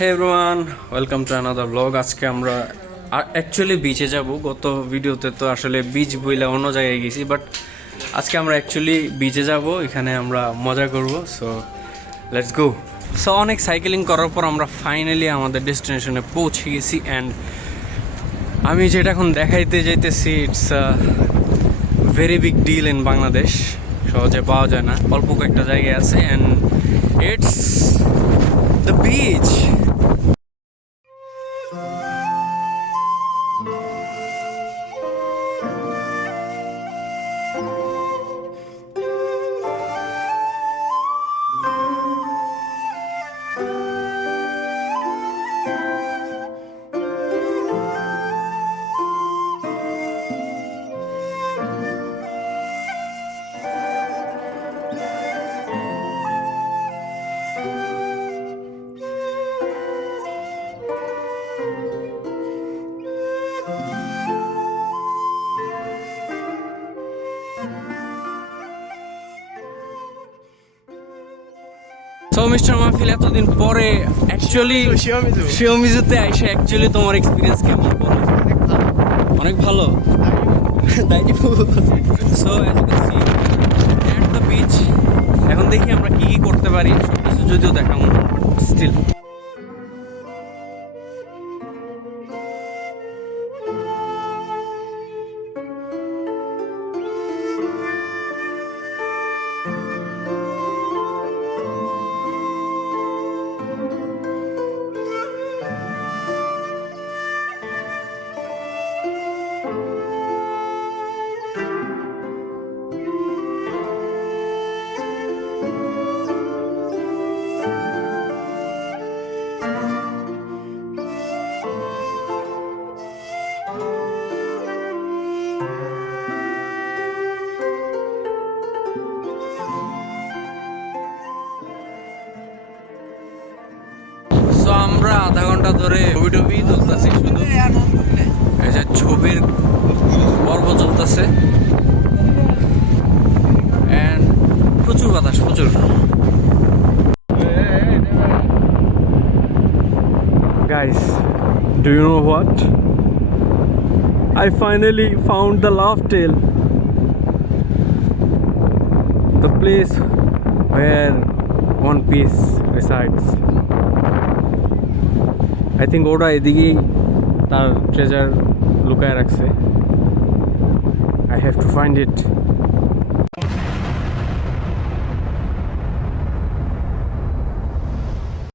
Hey everyone, welcome to another blog. আজকে আমরা অ্যাকচুয়ালি বিচে যাব। গত ভিডিওতে তো আসলে বিচ বইলে অন্য জায়গায় গেছি, বাট আজকে আমরা অ্যাকচুয়ালি বিচে যাব। এখানে আমরা মজা করব। So let's go. সো অনেক সাইকেলিং করার পর আমরা ফাইনালি আমাদের ডেস্টিনেশনে পৌঁছে গেছি। অ্যান্ড আমি যেটা এখন দেখাইতে যাইতেছি, it's very big deal in Bangladesh. সহজে পাওয়া যায় না, অল্প কয়েকটা জায়গায় আছে। And it's the beach. So mister Mahfil, এতদিন পরে অ্যাকচুয়ালি শিওমিজুতে আইসে অ্যাকচুয়ালি তোমার এক্সপিরিয়েন্স কেমন? অনেক ভালো। So as you can see at the beach, এখন দেখি আমরা কি কি করতে পারি। সব কিছু যদিও দেখাবো, স্টিল আমরা আধা ঘন্টা ধরে ছবি তুলতেছি। শুধু এই যে ছবির পর্ব চলতেছে। এন্ড প্রচুর বাতাস, প্রচুর। Guys, do you know what? I finally found the laugh tail. The place where One Piece resides. I think ওরা এদিকেই তার ট্রেজার লুকায় রাখছে। I have to find it.